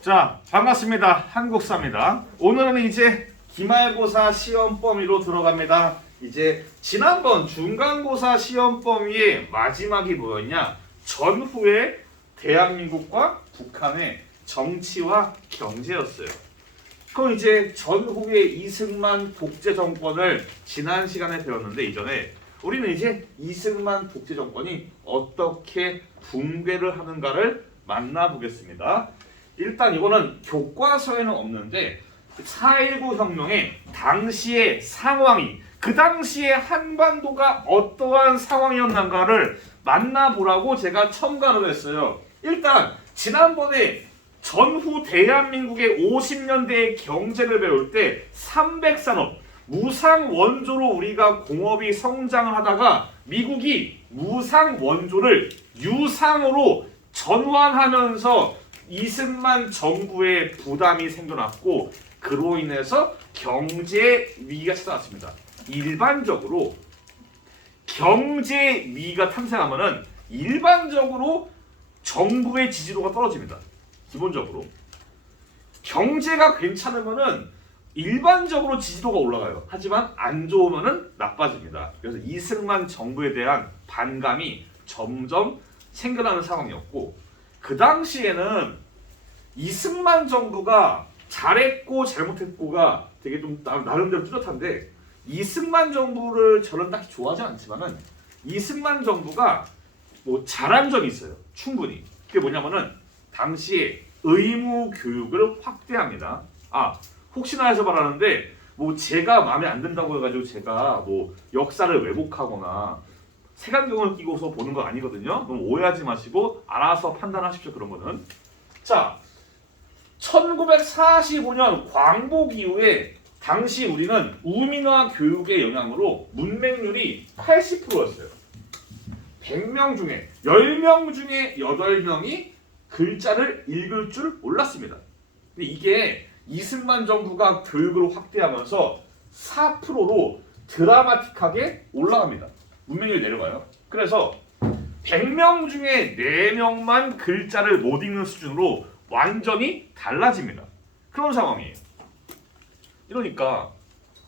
자, 반갑습니다. 한국사입니다. 오늘은 이제 기말고사 시험 범위로 들어갑니다. 이제 지난번 중간고사 시험 범위의 마지막이 뭐였냐? 전후의 대한민국과 북한의 정치와 경제였어요. 그럼 이제 전후의 이승만 독재 정권을 지난 시간에 배웠는데, 이전에 우리는 이제 이승만 독재 정권이 어떻게 붕괴를 하는가를 만나보겠습니다. 일단 이거는 교과서에는 없는데 4.19 혁명의 당시의 상황이, 그 당시에 한반도가 어떠한 상황이었는가를 만나보라고 제가 첨가를 했어요. 일단 지난번에 전후 대한민국의 50년대의 경제를 배울 때 300산업, 무상 원조로 우리가 공업이 성장을 하다가 미국이 무상 원조를 유상으로 전환하면서 이승만 정부의 부담이 생겨났고, 그로 인해서 경제 위기가 찾아왔습니다. 일반적으로 경제 위기가 탐생하면은 일반적으로 정부의 지지도가 떨어집니다. 기본적으로 경제가 괜찮으면은 일반적으로 지지도가 올라가요. 하지만 안 좋으면은 나빠집니다. 그래서 이승만 정부에 대한 반감이 점점 생겨나는 상황이었고, 그 당시에는 이승만 정부가 잘했고 잘못했고가 되게 좀 나름대로 뚜렷한데, 이승만 정부를 저는 딱히 좋아하지 않지만은 이승만 정부가 뭐 잘한 점이 있어요. 충분히. 그게 뭐냐면은 당시에 의무 교육을 확대합니다. 혹시나 해서 말하는데, 뭐 제가 마음에 안 든다고 해가지고 제가 뭐 역사를 왜곡하거나 색안경을 끼고서 보는 거 아니거든요. 너무 오해하지 마시고 알아서 판단하십시오. 그런 거는. 자, 1945년 광복 이후에 당시 우리는 우민화 교육의 영향으로 문맹률이 80%였어요. 100명 중에 10명 중에 8명이 글자를 읽을 줄 몰랐습니다. 근데 이게 이승만 정부가 교육을 확대하면서 4%로 드라마틱하게 올라갑니다. 문맹률이 내려가요. 그래서 100명 중에 4명만 글자를 못 읽는 수준으로 완전히 달라집니다. 그런 상황이에요. 이러니까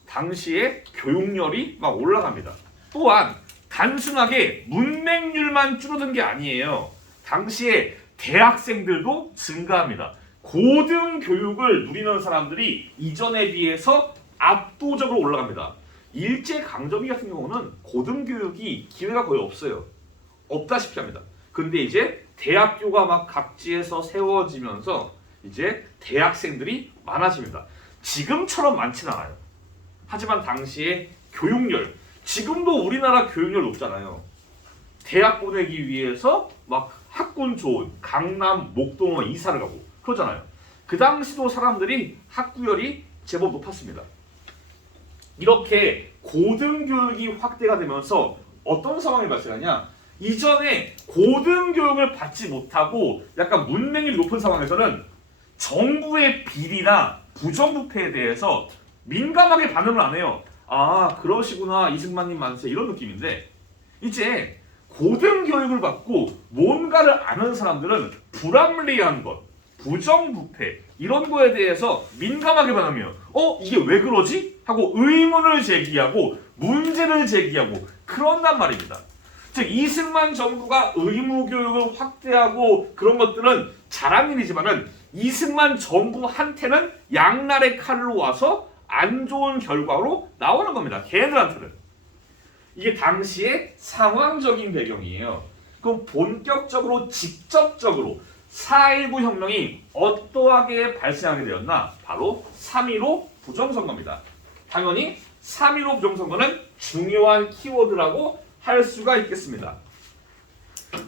당시에 교육열이 막 올라갑니다. 또한 단순하게 문맹률만 줄어든 게 아니에요. 당시에 대학생들도 증가합니다. 고등교육을 누리는 사람들이 이전에 비해서 압도적으로 올라갑니다. 일제강점기 같은 경우는 고등교육이 기회가 거의 없어요. 없다시피 합니다. 근데 이제 대학교가 막 각지에서 세워지면서 이제 대학생들이 많아집니다. 지금처럼 많지는 않아요. 하지만 당시에 교육열, 지금도 우리나라 교육열 높잖아요. 대학 보내기 위해서 막 학군 좋은 강남, 목동을 이사를 가고 그러잖아요. 그 당시도 사람들이 학구열이 제법 높았습니다. 이렇게 고등교육이 확대가 되면서 어떤 상황이 발생하냐? 이전에 고등교육을 받지 못하고 약간 문맹률이 높은 상황에서는 정부의 비리나 부정부패에 대해서 민감하게 반응을 안 해요. 그러시구나, 이승만님 만세, 이런 느낌인데, 이제 고등교육을 받고 뭔가를 아는 사람들은 불합리한 것, 부정부패 이런 거에 대해서 민감하게 반응해요. 이게 왜 그러지? 하고 의문을 제기하고 문제를 제기하고 그런단 말입니다. 즉 이승만 정부가 의무교육을 확대하고 그런 것들은 잘한 일이지만은 이승만 정부한테는 양날의 칼로 와서 안 좋은 결과로 나오는 겁니다. 걔네들한테는. 이게 당시의 상황적인 배경이에요. 그럼 본격적으로 직접적으로 4.19 혁명이 어떠하게 발생하게 되었나? 바로 3.15 부정선거입니다. 당연히 3.15 부정선거는 중요한 키워드라고 할 수가 있겠습니다.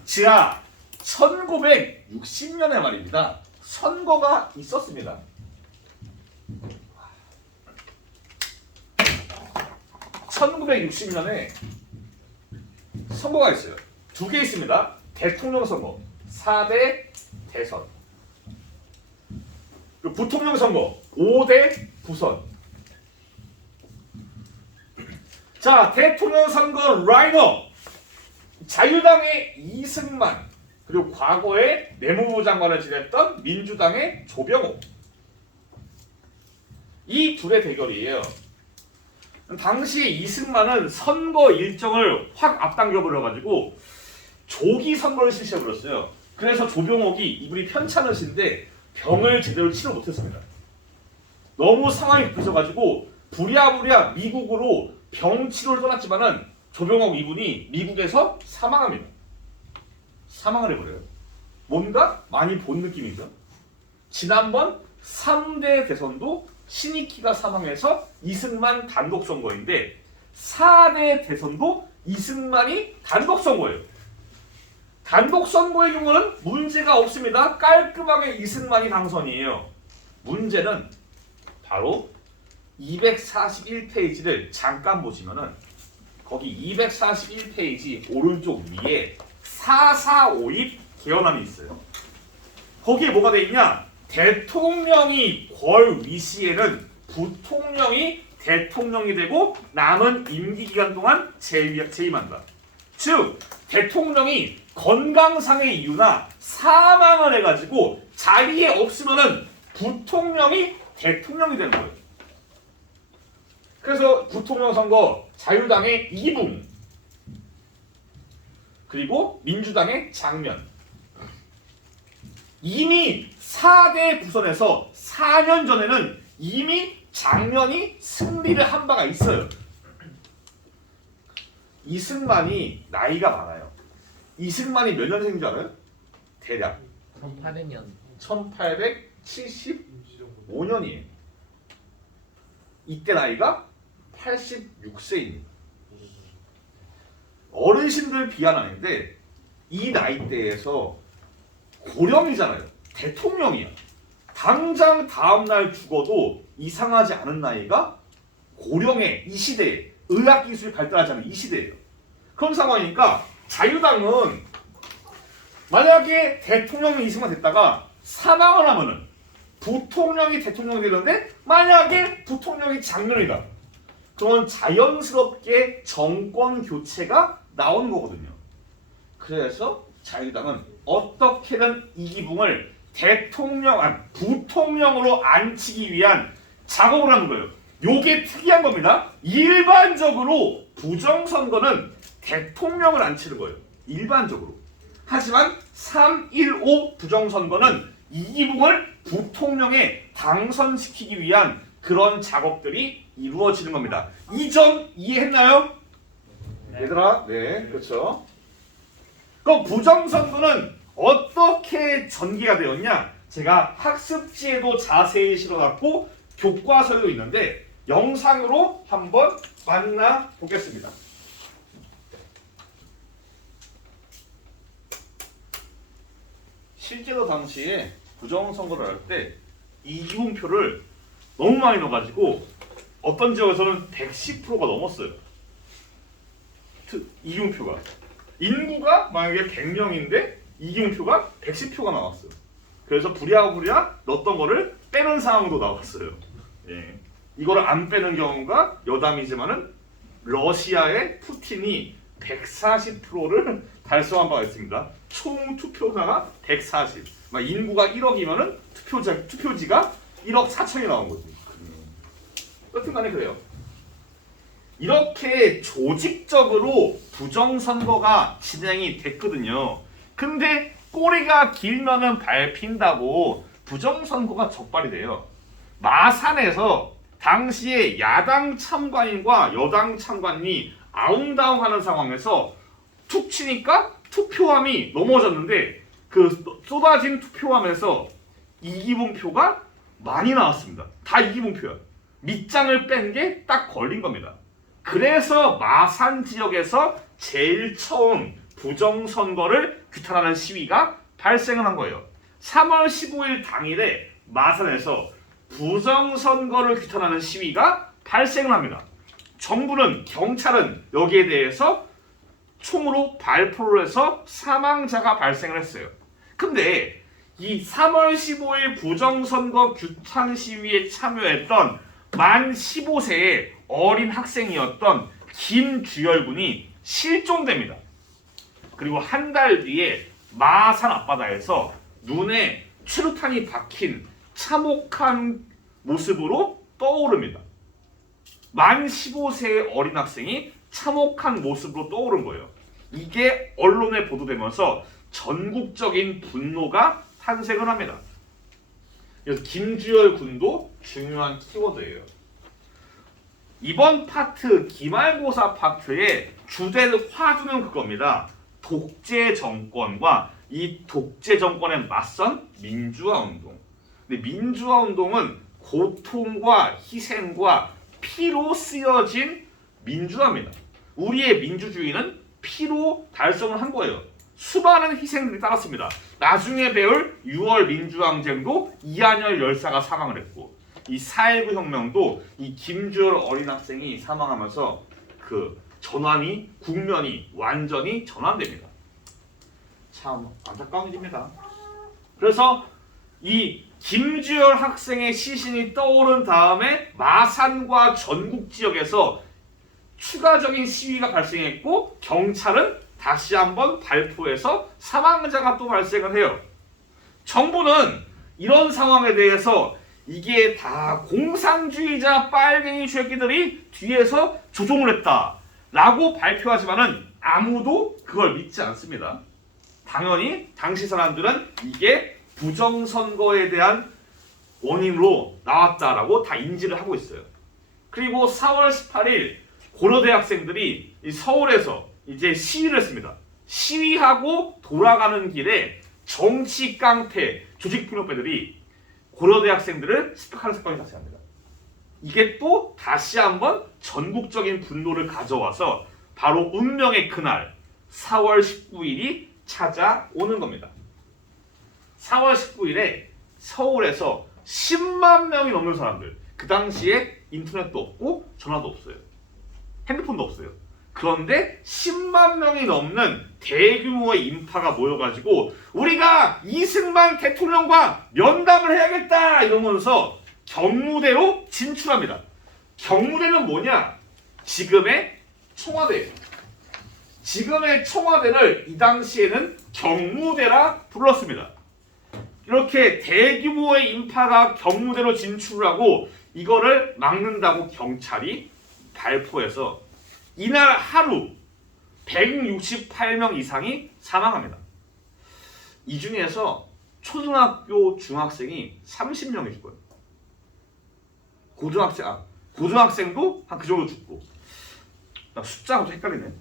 자, 1960년에 말입니다. 선거가 있었습니다. (1960년에) 선거가 있어요. 두 개 있습니다. 대통령 선거, 4대 대선. 부통령 선거, 5대 부선. 자, 대통령 선거 라인업. 자유당의 이승만, 그리고 과거에 내무부 장관을 지냈던 민주당의 조병옥. 이 둘의 대결이에요. 당시 이승만은 선거 일정을 확 앞당겨 버려가지고 조기 선거를 실시해버렸어요. 그래서 조병옥이 이분이 편찮으신데 병을 제대로 치료 못했습니다. 너무 상황이 급해져가지고 부랴부랴 미국으로 병 치료를 떠났지만은 조병옥 이분이 미국에서 사망합니다. 사망을 해버려요. 뭔가 많이 본 느낌이죠. 지난번 3대 대선도 신익희가 사망해서 이승만 단독 선거인데 4대 대선도 이승만이 단독 선거예요. 단독 선거의 경우는 문제가 없습니다. 깔끔하게 이승만이 당선이에요. 문제는 바로 241페이지를 잠깐 보시면은 거기 241페이지 오른쪽 위에 445입 개헌안이 있어요. 거기에 뭐가 돼 있냐? 대통령이 궐 위시에는 부통령이 대통령이 되고 남은 임기 기간 동안 재임한다. 즉 대통령이 건강상의 이유나 사망을 해가지고 자리에 없으면은 부통령이 대통령이 되는 거예요. 그래서 부통령 선거 자유당의 이붕 그리고 민주당의 장면. 이미 4대 부선에서 4년 전에는 이미 장면이 승리를 한 바가 있어요. 이승만이 나이가 많아요. 이승만이 몇 년생인 줄 알아요? 대략 1800년 1875년이에요. 이때 나이가 86세입니다. 어르신들 비하하는데 이 나이대에서 고령이잖아요. 대통령이야. 당장 다음날 죽어도 이상하지 않은 나이가 고령의 이 시대에 의학기술이 발달하지 않은 이 시대예요. 그런 상황이니까 자유당은 만약에 대통령이 이승만 됐다가 사망을 하면은 부통령이 대통령이 되는데 만약에 부통령이 장년이다. 그러면 자연스럽게 정권 교체가 나오는 거거든요. 그래서 자유당은 어떻게든 이기붕을 부통령으로 앉히기 위한 작업을 하는 거예요. 요게 특이한 겁니다. 일반적으로 부정선거는 대통령을 앉히는 거예요. 일반적으로. 하지만 3.15 부정선거는 이기붕을 부통령에 당선시키기 위한 그런 작업들이 이루어지는 겁니다. 이 점 이해했나요? 네. 얘들아, 네, 그렇죠. 그럼 부정선거는 어떻게 전개가 되었냐? 제가 학습지에도 자세히 실어놨고 교과서에도 있는데 영상으로 한번 만나보겠습니다. 실제로 당시에 부정선거를 할 때 이기붕표를 너무 많이 넣어가지고 어떤 지역에서는 110%가 넘었어요. 이기붕표가. 인구가 만약에 100명인데 이기붕표가 110표가 나왔어요. 그래서 부랴부랴 넣었던 거를 빼는 상황도 나왔어요. 예. 이거를 안 빼는 경우가 여담이지만은 러시아의 푸틴이 140%를 달성한 바가 있습니다. 총 투표자가 140. 인구가 1억이면은 투표지가 1억 4천이 나온 거지. 여튼간에 그래요. 이렇게 조직적으로 부정선거가 진행이 됐거든요. 근데 꼬리가 길면은 밟힌다고 부정선거가 적발이 돼요. 마산에서 당시에 야당 참관인과 여당 참관이 아웅다웅하는 상황에서 툭 치니까 투표함이 넘어졌는데 그 쏟아진 투표함에서 이기붕표가 많이 나왔습니다. 다 이기붕표야. 밑장을 뺀 게 딱 걸린 겁니다. 그래서 마산 지역에서 제일 처음 부정선거를 규탄하는 시위가 발생을 한 거예요. 3월 15일 당일에 마산에서 부정선거를 규탄하는 시위가 발생을 합니다. 정부는 경찰은 여기에 대해서 총으로 발포를 해서 사망자가 발생을 했어요. 근데 이 3월 15일 부정선거 규탄 시위에 참여했던 만 15세의 어린 학생이었던 김주열 군이 실종됩니다. 그리고 한 달 뒤에 마산 앞바다에서 눈에 최루탄이 박힌 참혹한 모습으로 떠오릅니다. 만 15세의 어린 학생이 참혹한 모습으로 떠오른 거예요. 이게 언론에 보도되면서 전국적인 분노가 탄생을 합니다. 그래서 김주열 군도 중요한 키워드예요. 이번 파트 기말고사 파트의 주된 화두는 그겁니다. 독재 정권과 이 독재 정권에 맞선 민주화 운동. 근데 민주화 운동은 고통과 희생과 피로 쓰여진 민주화입니다. 우리의 민주주의는 피로 달성을 한 거예요. 수많은 희생들이 따랐습니다. 나중에 배울 6월 민주항쟁도 이한열 열사가 사망을 했고, 이 4.19 혁명도 이 김주열 어린 학생이 사망하면서 그 전환이, 국면이 완전히 전환됩니다. 참 안타까운 일입니다. 그래서 이 김주열 학생의 시신이 떠오른 다음에 마산과 전국 지역에서 추가적인 시위가 발생했고, 경찰은 다시 한번 발포해서 사망자가 또 발생을 해요. 정부는 이런 상황에 대해서 이게 다 공산주의자 빨갱이 쉐끼들이 뒤에서 조종을 했다라고 발표하지만은 아무도 그걸 믿지 않습니다. 당연히 당시 사람들은 이게 부정선거에 대한 원인으로 나왔다라고 다 인지를 하고 있어요. 그리고 4월 18일 고려대 학생들이 서울에서 이제 시위를 했습니다. 시위하고 돌아가는 길에 정치 깡패 조직폭력배들이 고려대 학생들을 습격하는 사건이 발생합니다. 이게 또 다시 한번 전국적인 분노를 가져와서 바로 운명의 그날 4월 19일이 찾아오는 겁니다. 4월 19일에 서울에서 10만 명이 넘는 사람들, 그 당시에 인터넷도 없고 전화도 없어요. 핸드폰도 없어요. 그런데 10만 명이 넘는 대규모의 인파가 모여가지고 우리가 이승만 대통령과 면담을 해야겠다 이러면서 경무대로 진출합니다. 경무대는 뭐냐? 지금의 청와대예요. 지금의 청와대를 이 당시에는 경무대라 불렀습니다. 이렇게 대규모의 인파가 경무대로 진출하고 이거를 막는다고 경찰이 발포해서 이날 하루 168명 이상이 사망합니다. 이 중에서 초등학교 중학생이 30명이 죽어요. 고등학생도 한 그 정도 죽고. 나 숫자가 좀 헷갈리네.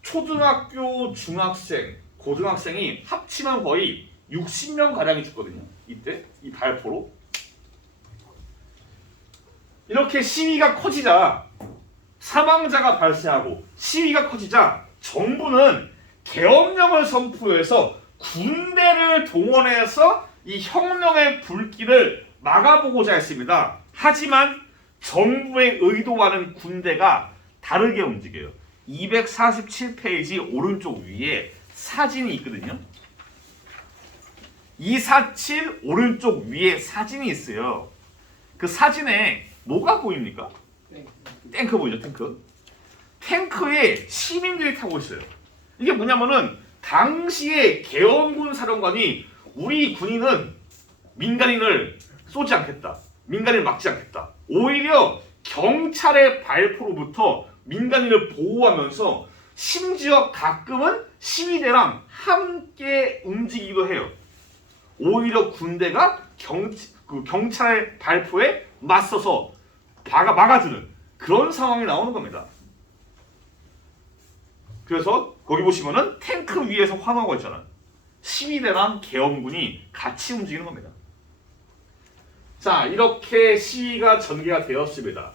초등학교 중학생, 고등학생이 합치면 거의 60명 가량이 죽거든요. 이때 이 발포로. 이렇게 시위가 커지자 사망자가 발생하고 시위가 커지자 정부는 계엄령을 선포해서 군대를 동원해서 이 혁명의 불길을 막아보고자 했습니다. 하지만 정부의 의도와는 군대가 다르게 움직여요. 247페이지 오른쪽 위에 사진이 있거든요. 247 오른쪽 위에 사진이 있어요. 그 사진에 뭐가 보입니까? 탱크 보이죠? 탱크. 탱크에 시민들이 타고 있어요. 이게 뭐냐면은 당시에 계엄군 사령관이 우리 군인은 민간인을 쏘지 않겠다. 민간인을 막지 않겠다. 오히려 경찰의 발포로부터 민간인을 보호하면서 심지어 가끔은 시위대랑 함께 움직이기도 해요. 오히려 군대가 경찰의 발포에 맞서서 막아주는 그런 상황이 나오는 겁니다. 그래서 거기 보시면은 탱크 위에서 환호하고 있잖아요. 시위대랑 계엄군이 같이 움직이는 겁니다. 자, 이렇게 시위가 전개가 되었습니다.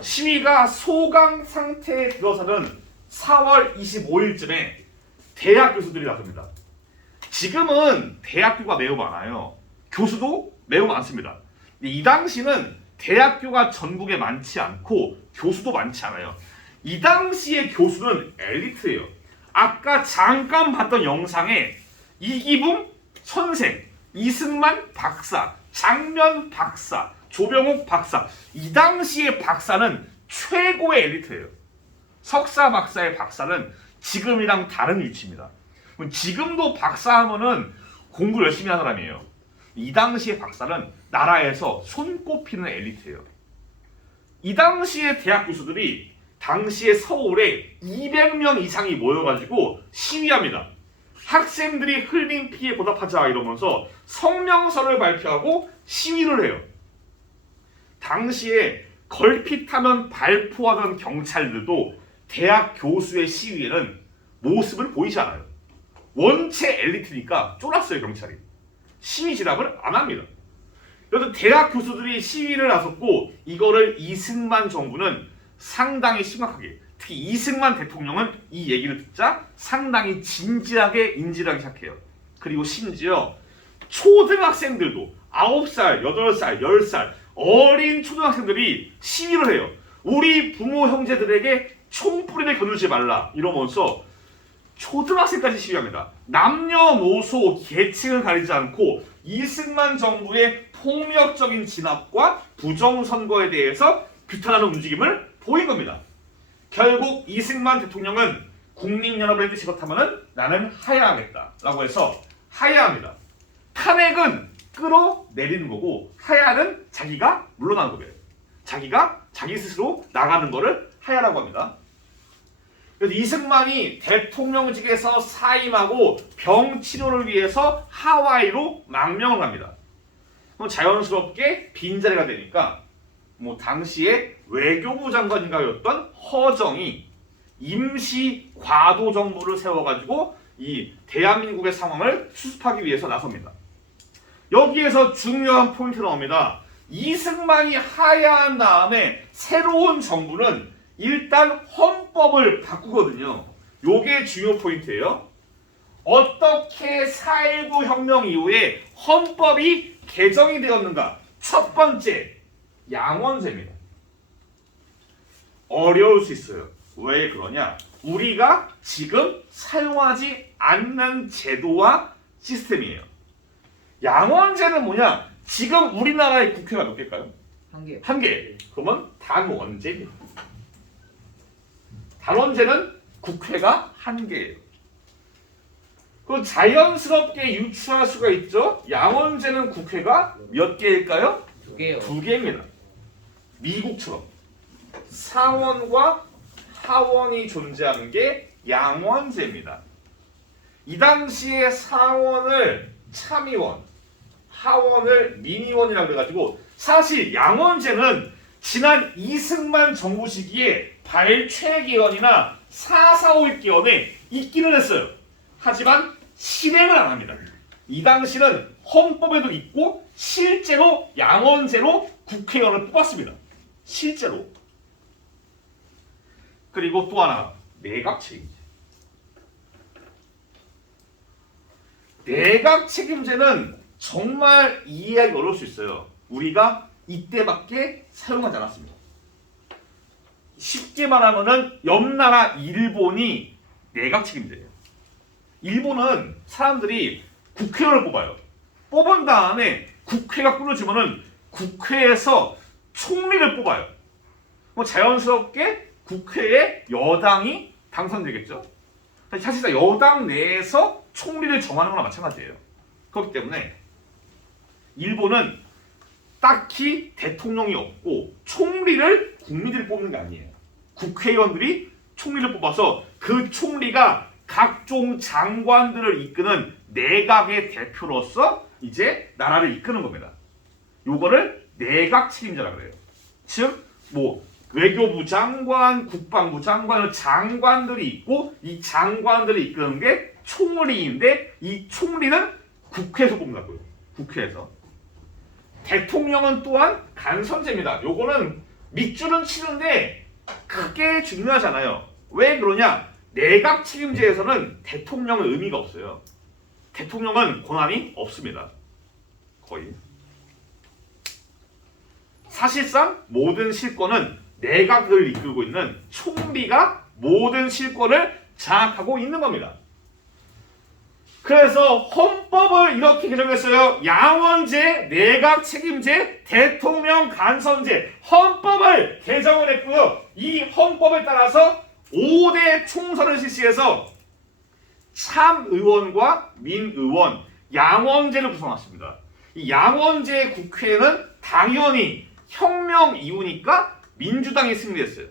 시위가 소강 상태에 들어서는 4월 25일쯤에 대학 교수들이 나섭니다. 지금은 대학교가 매우 많아요. 교수도 매우 많습니다. 이 당시는 대학교가 전국에 많지 않고 교수도 많지 않아요. 이 당시의 교수는 엘리트예요. 아까 잠깐 봤던 영상에 이기붕 선생, 이승만 박사, 장면 박사, 조병옥 박사, 이 당시의 박사는 최고의 엘리트예요. 석사 박사의 박사는 지금이랑 다른 위치입니다. 지금도 박사하면은 공부 열심히 하는 사람이에요. 이 당시의 박사는 나라에서 손꼽히는 엘리트예요. 이 당시의 대학 교수들이 당시에 서울에 200명 이상이 모여가지고 시위합니다. 학생들이 흘린 피해 보답하자 이러면서 성명서를 발표하고 시위를 해요. 당시에 걸핏하면 발포하던 경찰들도 대학 교수의 시위에는 모습을 보이지 않아요. 원체 엘리트니까 쫄았어요, 경찰이. 시위 진압을 안 합니다. 그래서 대학 교수들이 시위를 나섰고 이거를 이승만 정부는 상당히 심각하게, 특히 이승만 대통령은 이 얘기를 듣자 상당히 진지하게 인지를 하기 시작해요. 그리고 심지어 초등학생들도 9살, 8살, 10살 어린 초등학생들이 시위를 해요. 우리 부모 형제들에게 총뿌리를 겨누지 말라 이러면서 초등학생까지 시위합니다. 남녀노소 계층을 가리지 않고 이승만 정부의 폭력적인 진압과 부정선거에 대해서 규탄하는 움직임을 보인 겁니다. 결국 이승만 대통령은 국민연합을 뜻이 그렇다면 나는 하야하겠다 라고 해서 하야합니다. 탄핵은 끌어내리는 거고 하야는 자기가 물러나는 거예요. 자기가 자기 스스로 나가는 거를 하야라고 합니다. 그래서 이승만이 대통령직에서 사임하고 병 치료를 위해서 하와이로 망명을 합니다. 그럼 자연스럽게 빈자리가 되니까 당시에 외교부 장관인가였던 허정이 임시 과도 정부를 세워가지고 이 대한민국의 상황을 수습하기 위해서 나섭니다. 여기에서 중요한 포인트 나옵니다. 이승만이 하야한 다음에 새로운 정부는 일단 헌법을 바꾸거든요. 요게 중요 포인트예요. 어떻게 4.19 혁명 이후에 헌법이 개정이 되었는가? 첫 번째, 양원제입니다. 어려울 수 있어요. 왜 그러냐? 우리가 지금 사용하지 않는 제도와 시스템이에요. 양원제는 뭐냐? 지금 우리나라의 국회가 몇 개일까요? 한 개. 그러면 단원제입니다. 단원제는 국회가 한 개예요. 그 자연스럽게 유추할 수가 있죠. 양원제는 국회가 몇 개일까요? 두 개요. 두 개입니다. 미국처럼 상원과 하원이 존재하는 게 양원제입니다. 이 당시에 상원을 참의원, 하원을 민의원이라고 해가지고 사실 양원제는 지난 이승만 정부 시기에 발췌개헌이나 4.4.5개헌에 있기는 했어요. 하지만 실행을 안 합니다. 이 당시는 헌법에도 있고 실제로 양원제로 국회의원을 뽑았습니다. 실제로. 그리고 또 하나, 내각 책임제. 내각 책임제는 정말 이해하기 어려울 수 있어요. 우리가 이때밖에 사용하지 않았습니다. 쉽게 말하면은 옆나라 일본이 내각 책임제예요. 일본은 사람들이 국회의원을 뽑아요. 뽑은 다음에 국회가 꾸려지면은 국회에서 총리를 뽑아요. 자연스럽게 국회에 여당이 당선되겠죠. 사실상 여당 내에서 총리를 정하는 거나 마찬가지예요. 그렇기 때문에 일본은 딱히 대통령이 없고 총리를 국민들이 뽑는 게 아니에요. 국회의원들이 총리를 뽑아서 그 총리가 각종 장관들을 이끄는 내각의 대표로서 이제 나라를 이끄는 겁니다. 요거를 내각 책임자라 그래요. 즉 외교부 장관, 국방부 장관, 장관들이 있고 이 장관들이 이끄는 게 총리인데 이 총리는 국회에서 뽑는다고요. 국회에서. 대통령은 또한 간선제입니다. 요거는 밑줄은 치는데 크게 중요하잖아요. 왜 그러냐? 내각 책임제에서는 대통령의 의미가 없어요. 대통령은 권한이 없습니다. 거의. 사실상 모든 실권은 내각을 이끌고 있는 총리가 모든 실권을 장악하고 있는 겁니다. 그래서 헌법을 이렇게 개정했어요. 양원제, 내각 책임제, 대통령 간선제 헌법을 개정을 했고요. 이 헌법에 따라서 5대 총선을 실시해서 참의원과 민의원, 양원제를 구성했습니다. 이 양원제 국회는 당연히 혁명 이후니까 민주당이 승리했어요.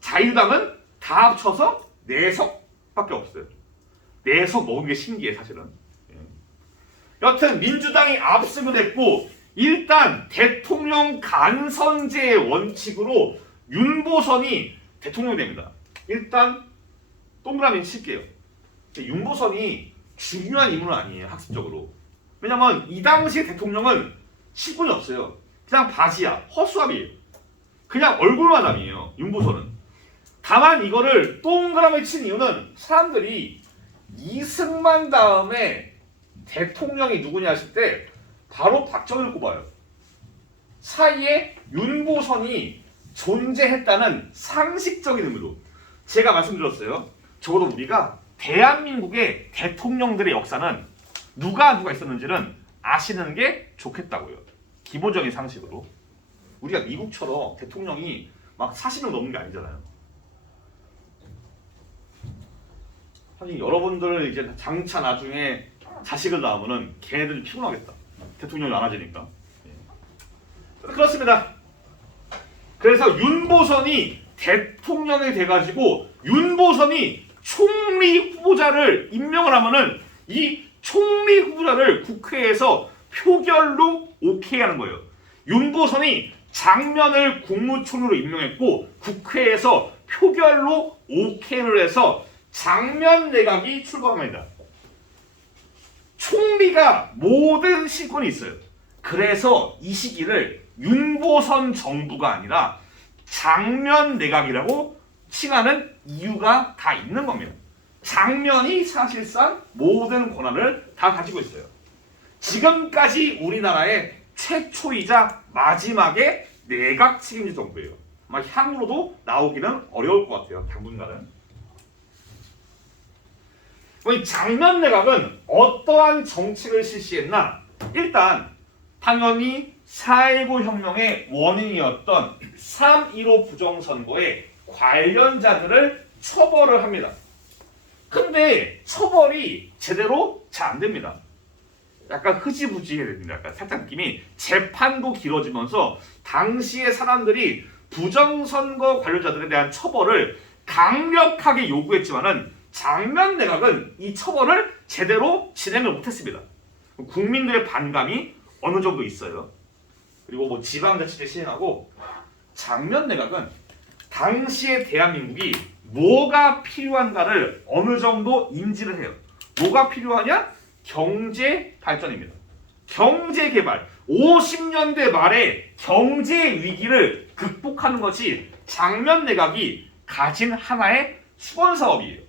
자유당은 다 합쳐서 4석밖에 없어요. 4석 먹은 게 신기해 사실은. 여튼 민주당이 압승을 했고 일단 대통령 간선제의 원칙으로 윤보선이 대통령이 됩니다. 일단 동그라미 칠게요. 윤보선이 중요한 인물은 아니에요. 학습적으로. 왜냐면 이 당시 대통령은 실권이 없어요. 그냥 바지야. 허수아비예요. 그냥 얼굴만 남이에요. 윤보선은. 다만 이거를 동그라미 친 이유는 사람들이 이승만 다음에 대통령이 누구냐 하실 때 바로 박정희를 꼽아요. 사이에 윤보선이 존재했다는 상식적인 의미로 제가 말씀드렸어요. 적어도 우리가 대한민국의 대통령들의 역사는 누가 있었는지는 아시는 게 좋겠다고요. 기본적인 상식으로. 우리가 미국처럼 대통령이 막 40명 넘는 게 아니잖아요. 아니 여러분들 이제 장차 나중에 자식을 낳으면은 걔네들 피곤하겠다. 대통령이 많아지니까. 그렇습니다. 그래서 윤보선이 대통령이 돼가지고 윤보선이 총리 후보자를 임명을 하면은 이 총리 후보자를 국회에서 표결로 오케이 하는 거예요. 윤보선이 장면을 국무총리로 임명했고 국회에서 표결로 오케이를 해서 장면 내각이 출범합니다. 총리가 모든 신권이 있어요. 그래서 이 시기를 윤보선 정부가 아니라 장면 내각이라고 칭하는 이유가 다 있는 겁니다. 장면이 사실상 모든 권한을 다 가지고 있어요. 지금까지 우리나라의 최초이자 마지막의 내각 책임제 정부예요. 아마 향후로도 나오기는 어려울 것 같아요. 당분간은. 이 장면 내각은 어떠한 정책을 실시했나? 일단 당연히 4.19 혁명의 원인이었던 3.15 부정선거의 관련자들을 처벌을 합니다. 근데 처벌이 제대로 잘 안 됩니다. 약간 흐지부지해야 됩니다. 약간 살짝 느낌이 재판도 길어지면서 당시의 사람들이 부정선거 관련자들에 대한 처벌을 강력하게 요구했지만은 장면 내각은 이 처벌을 제대로 진행을 못했습니다. 국민들의 반감이 어느 정도 있어요. 그리고 뭐 지방자치제 시행하고 장면 내각은 당시의 대한민국이 뭐가 필요한가를 어느 정도 인지를 해요. 뭐가 필요하냐? 경제 발전입니다. 경제 개발. 50년대 말에 경제 위기를 극복하는 것이 장면 내각이 가진 하나의 수건 사업이에요.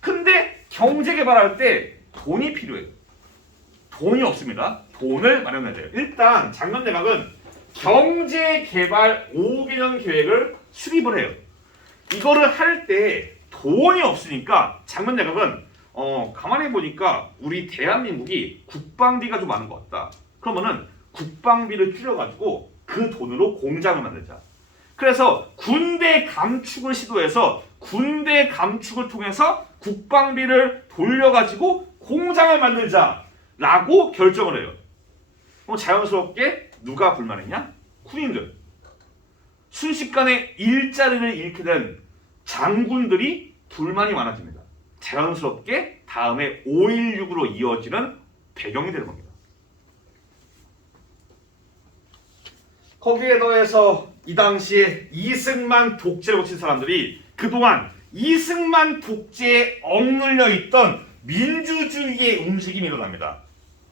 근데 경제 개발할 때 돈이 필요해요. 돈이 없습니다. 돈을 마련해야 돼요. 일단 장면 내각은 경제 개발 5개년 계획을 수립을 해요. 이거를 할 때 돈이 없으니까 장면 내각은 가만히 보니까 우리 대한민국이 국방비가 좀 많은 것 같다. 그러면은 국방비를 줄여가지고 그 돈으로 공장을 만들자. 그래서 군대 감축을 시도해서 군대 감축을 통해서 국방비를 돌려가지고 공장을 만들자라고 결정을 해요. 그럼 자연스럽게 누가 불만했냐? 군인들. 순식간에 일자리를 잃게 된 장군들이 불만이 많아집니다. 자연스럽게 다음에 5.16으로 이어지는 배경이 되는 겁니다. 거기에 더해서 이 당시에 이승만 독재를 거친 사람들이 그동안 이승만 독재에 억눌려 있던 민주주의의 움직임이 일어납니다.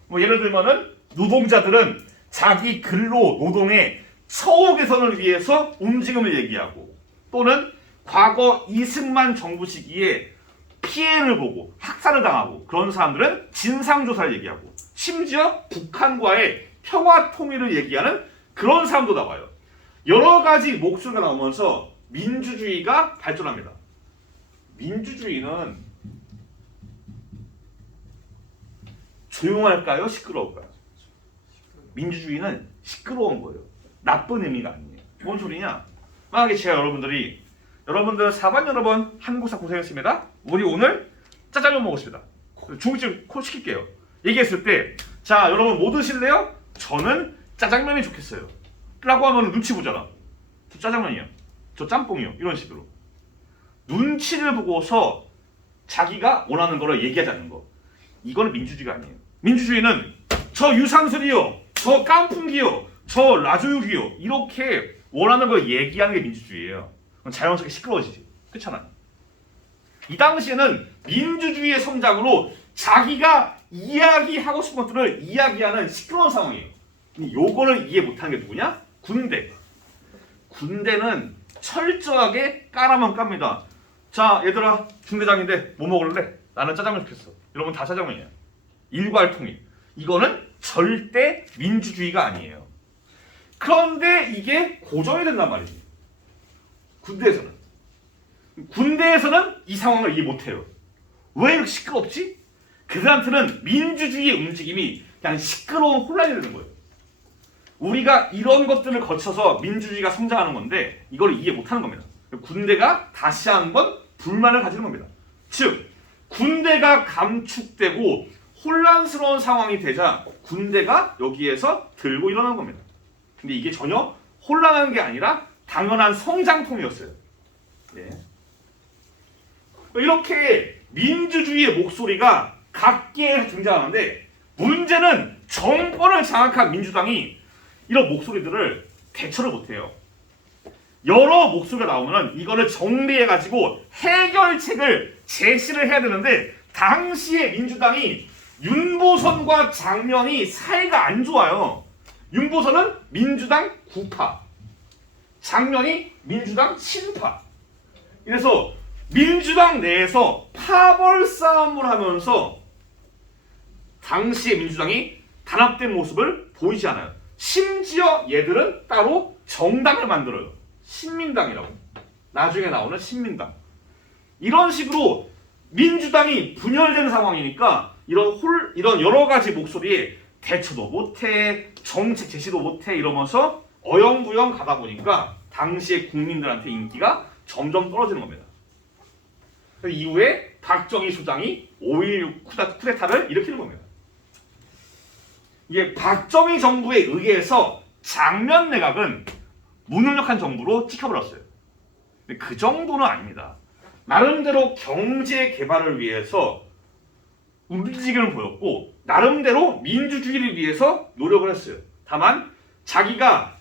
뭐 예를 들면은 노동자들은 자기 근로 노동의 처우 개선을 위해서 움직임을 얘기하고 또는 과거 이승만 정부 시기에 피해를 보고 학살을 당하고 그런 사람들은 진상조사를 얘기하고 심지어 북한과의 평화 통일을 얘기하는 그런 사람도 나와요. 여러 가지 목소리가 나오면서 민주주의가 발전합니다. 민주주의는 조용할까요? 시끄러울까요? 민주주의는 시끄러운 거예요. 나쁜 의미가 아니에요. 뭔 소리냐? 만약에 제가 여러분들 4반 여러분 한국사 고생했습니다. 우리 오늘 짜장면 먹읍시다. 중국집 콜 시킬게요. 얘기했을 때, 자 여러분 뭐 드실래요? 저는 짜장면이 좋겠어요. 라고 하면 눈치 보잖아. 저 짜장면이요. 저 짬뽕이요. 이런 식으로. 눈치를 보고서 자기가 원하는 거를 얘기하자는 거. 이거는 민주주의가 아니에요. 민주주의는 저 유산슬이요. 저 깐풍기요. 저 라조육이요. 이렇게 원하는 걸 얘기하는 게 민주주의예요. 그럼 자연스럽게 시끄러워지지. 그렇잖아. 이 당시에는 민주주의의 성장으로 자기가 이야기하고 싶은 것들을 이야기하는 시끄러운 상황이에요. 요거를 이해 못하는 게 누구냐? 군대. 군대는 철저하게 까라면 깝니다. 자 얘들아 중대장인데 뭐 먹을래? 나는 짜장면 좋겠어. 여러분 다 짜장면이야. 일괄통일. 이거는 절대 민주주의가 아니에요. 그런데 이게 고정이 된단 말이지. 군대에서는 이 상황을 이해 못해요. 왜 이렇게 시끄럽지? 그들한테는 민주주의의 움직임이 그냥 시끄러운 혼란이 되는 거예요. 우리가 이런 것들을 거쳐서 민주주의가 성장하는 건데 이걸 이해 못하는 겁니다. 군대가 다시 한번 불만을 가지는 겁니다. 즉 군대가 감축되고 혼란스러운 상황이 되자 군대가 여기에서 들고 일어난 겁니다. 근데 이게 전혀 혼란한 게 아니라 당연한 성장통이었어요. 네. 이렇게 민주주의의 목소리가 각계에서 등장하는데 문제는 정권을 장악한 민주당이 이런 목소리들을 대처를 못해요. 여러 목소리가 나오면 이거를 정리해가지고 해결책을 제시를 해야 되는데 당시에 민주당이 윤보선과 장면이 사이가 안 좋아요. 윤보선은 민주당 구파, 장면이 민주당 친파. 그래서 민주당 내에서 파벌 싸움을 하면서 당시의 민주당이 단합된 모습을 보이지 않아요. 심지어 얘들은 따로 정당을 만들어요. 신민당이라고. 나중에 나오는 신민당. 이런 식으로 민주당이 분열된 상황이니까 이런 여러 가지 목소리에 대처도 못해, 정책 제시도 못해 이러면서 어영부영 가다 보니까 당시의 국민들한테 인기가 점점 떨어지는 겁니다. 이후에 박정희 수장이 5.16 쿠데타를 일으키는 겁니다. 이게 박정희 정부에 의해서 장면 내각은 무능력한 정부로 찍혀버렸어요. 근데 그 정도는 아닙니다. 나름대로 경제 개발을 위해서 움직임을 보였고 나름대로 민주주의를 위해서 노력을 했어요. 다만 자기가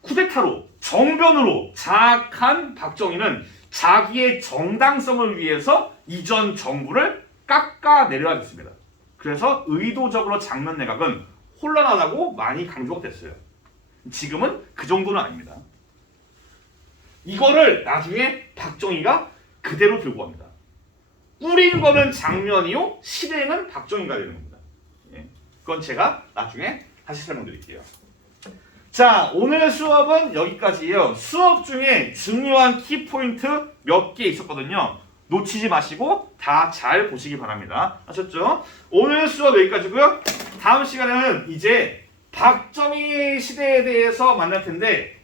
쿠데타로 정변으로 장악한 박정희는 자기의 정당성을 위해서 이전 정부를 깎아내려야 됐습니다. 그래서 의도적으로 장면 내각은 혼란하다고 많이 강조가 됐어요. 지금은 그 정도는 아닙니다. 이거를 나중에 박정희가 그대로 들고 갑니다. 꾸린 거는 장면이요, 실행은 박정희가 되는 겁니다. 예. 그건 제가 나중에 다시 설명드릴게요. 자, 오늘 수업은 여기까지예요. 수업 중에 중요한 키포인트 몇 개 있었거든요. 놓치지 마시고 다 잘 보시기 바랍니다. 아셨죠? 오늘 수업 여기까지고요. 다음 시간에는 이제 박정희 시대에 대해서 만날 텐데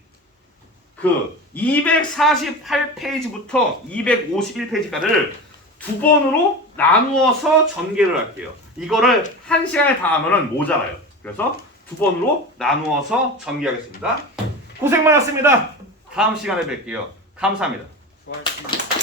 그 248페이지부터 251페이지까지를 두 번으로 나누어서 전개를 할게요. 이거를 한 시간에 다 하면 모자라요. 그래서 두 번으로 나누어서 전개하겠습니다. 고생 많았습니다. 다음 시간에 뵐게요. 감사합니다. 수고하셨습니다.